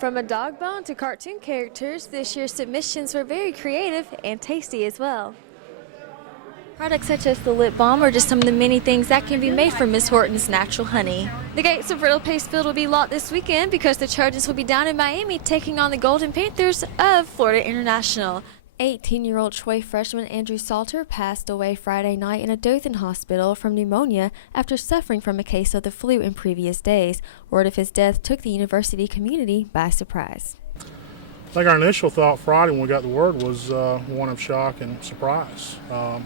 From a dog bone to cartoon characters, this year's submissions were very creative and tasty as well. Products such as the lip balm are just some of the many things that can be made from Miss Horton's natural honey. The gates of Riddle Pace Field will be locked this weekend because the Trojans will be down in Miami taking on the Golden Panthers of Florida International. 18-year-old Troy freshman Andrew Salter passed away Friday night in a Dothan hospital from pneumonia after suffering from a case of the flu in previous days. Word of his death took the university community by surprise. I think our initial thought Friday when we got the word was one of shock and surprise. I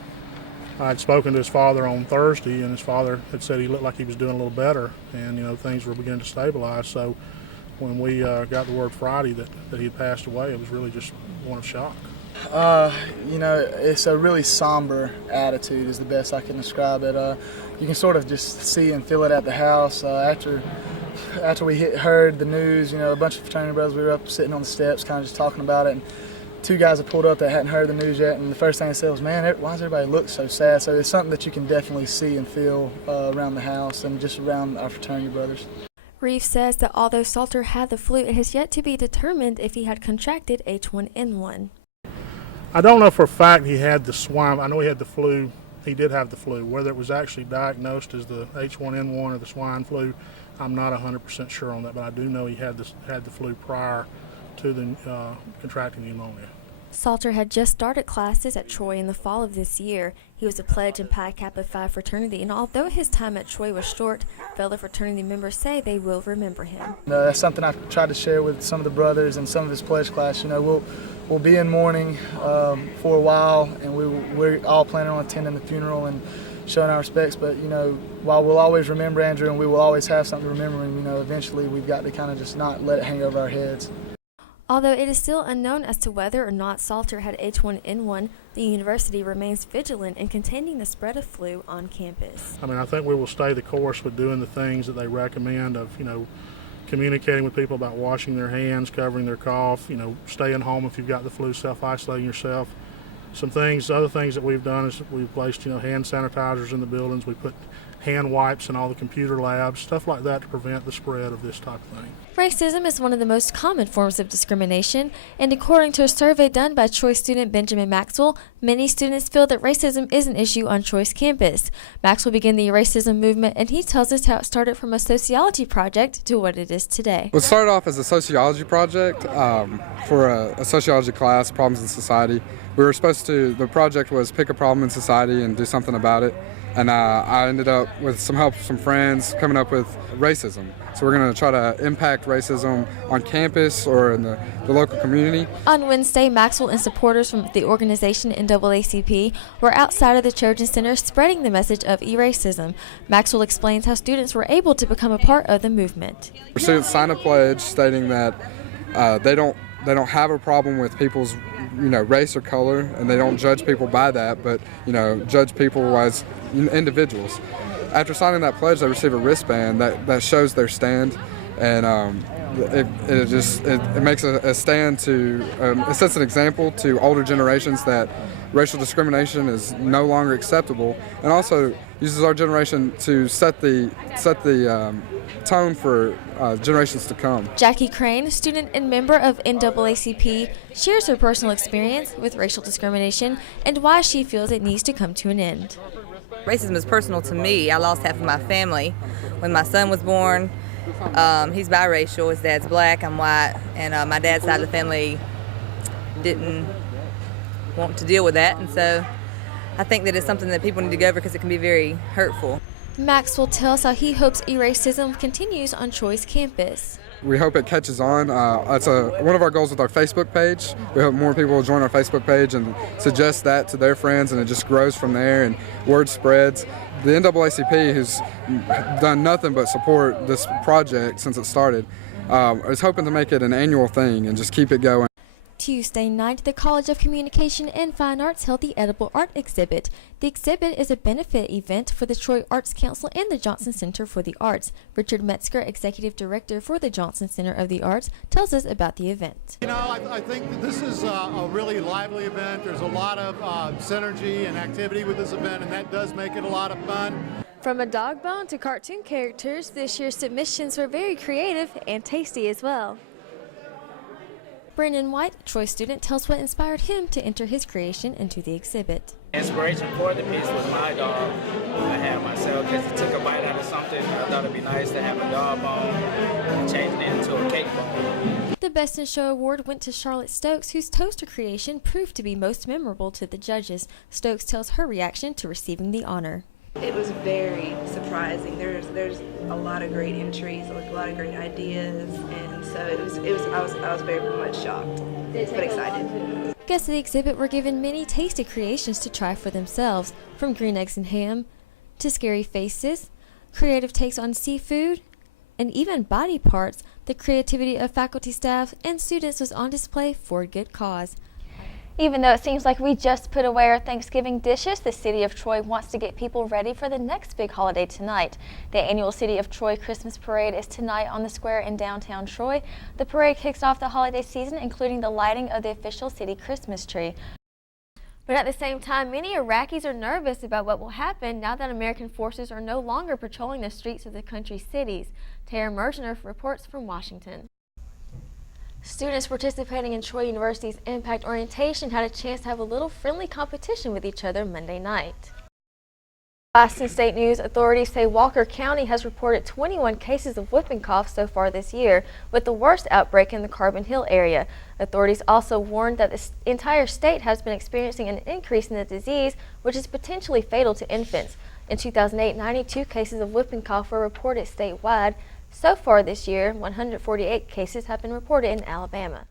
had spoken to his father on Thursday, and his father had said he looked like he was doing a little better, and things were beginning to stabilize. So when we got the word Friday that he had passed away, it was really just one of shock. It's a really somber attitude is the best I can describe it. You can sort of just see and feel it at the house. After we heard the news, a bunch of fraternity brothers, we were up sitting on the steps kind of just talking about it, and two guys had pulled up that hadn't heard the news yet, and the first thing they said was, man, why does everybody look so sad? So it's something that you can definitely see and feel around the house and just around our fraternity brothers. Reeves says that although Salter had the flu, it has yet to be determined if he had contracted H1N1. I don't know for a fact he had the swine. I know he had the flu. He did have the flu. Whether it was actually diagnosed as the H1N1 or the swine flu, I'm not 100% sure on that, but I do know he had the flu prior to the contracting pneumonia. Salter had just started classes at Troy in the fall of this year. He was a pledge in Pi Kappa Phi fraternity, and although his time at Troy was short, fellow fraternity members say they will remember him. That's something I've tried to share with some of the brothers and some of his pledge class. We'll be in mourning for a while, and we're all planning on attending the funeral and showing our respects. But while we'll always remember Andrew and we will always have something to remember him, eventually we've got to kind of just not let it hang over our heads. Although it is still unknown as to whether or not Salter had H1N1, the university remains vigilant in containing the spread of flu on campus. I think we will stay the course with doing the things that they recommend of, communicating with people about washing their hands, covering their cough, staying home if you've got the flu, self-isolating yourself. Other things that we've done is we've placed, hand sanitizers in the buildings. We put hand wipes in all the computer labs, stuff like that to prevent the spread of this type of thing. Racism is one of the most common forms of discrimination, and according to a survey done by Troy student Benjamin Maxwell, many students feel that racism is an issue on Troy's campus. Maxwell began the racism movement, and he tells us how it started from a sociology project to what it is today. It started off as a sociology project for a sociology class, Problems in Society. The project was pick a problem in society and do something about it. And I ended up, with some help from friends, coming up with racism. So we're going to try to impact racism on campus or in the local community. On Wednesday, Maxwell and supporters from the organization NAACP were outside of the Trojan Center spreading the message of e-racism. Maxwell explains how students were able to become a part of the movement. Students signed a pledge stating that they don't have a problem with people's race or color, and they don't judge people by that, but judge people as individuals. After signing that pledge, they receive a wristband that shows their stand, and it makes a stand to it sets an example to older generations that racial discrimination is no longer acceptable, and also uses our generation to set the tone for generations to come. Jackie Crane, student and member of NAACP, shares her personal experience with racial discrimination and why she feels it needs to come to an end. Racism is personal to me. I lost half of my family when my son was born. He's biracial. His dad's black, I'm white, and my dad's side of the family didn't want to deal with that, and so I think that it's something that people need to go over because it can be very hurtful. Maxwell tells how he hopes e-racism continues on Troy's campus. We hope it catches on. That's one of our goals with our Facebook page. We hope more people will join our Facebook page and suggest that to their friends, and it just grows from there and word spreads. The NAACP, who's done nothing but support this project since it started, is hoping to make it an annual thing and just keep it going. Tuesday night, the College of Communication and Fine Arts held the Edible Art Exhibit. The exhibit is a benefit event for the Troy Arts Council and the Johnson Center for the Arts. Richard Metzger, Executive Director for the Johnson Center of the Arts, tells us about the event. I think that this is a really lively event. There's a lot of synergy and activity with this event, and that does make it a lot of fun. From a dog bone to cartoon characters, this year's submissions were very creative and tasty as well. Brennan White, a Troy student, tells what inspired him to enter his creation into the exhibit. Inspiration for the piece was my dog I had myself, because he took a bite out of something. I thought it'd be nice to have a dog bone and change it into a cake bone. The Best in Show award went to Charlotte Stokes, whose toaster creation proved to be most memorable to the judges. Stokes tells her reaction to receiving the honor. It was very surprising. There's a lot of great entries, a lot of great ideas, and so I was very much shocked, but excited. Guests of the exhibit were given many tasty creations to try for themselves, from green eggs and ham to scary faces, creative takes on seafood, and even body parts. The creativity of faculty, staff, and students was on display for a good cause. Even though it seems like we just put away our Thanksgiving dishes, the City of Troy wants to get people ready for the next big holiday tonight. The annual City of Troy Christmas Parade is tonight on the square in downtown Troy. The parade kicks off the holiday season, including the lighting of the official city Christmas tree. But at the same time, many Iraqis are nervous about what will happen now that American forces are no longer patrolling the streets of the country's cities. Tara Mergener reports from Washington. Students participating in Troy University's Impact Orientation had a chance to have a little friendly competition with each other Monday night. Last in state news, authorities say Walker County has reported 21 cases of whooping cough so far this year, with the worst outbreak in the Carbon Hill area. Authorities also warned that the entire state has been experiencing an increase in the disease, which is potentially fatal to infants. In 2008, 92 cases of whooping cough were reported statewide. So far this year, 148 cases have been reported in Alabama.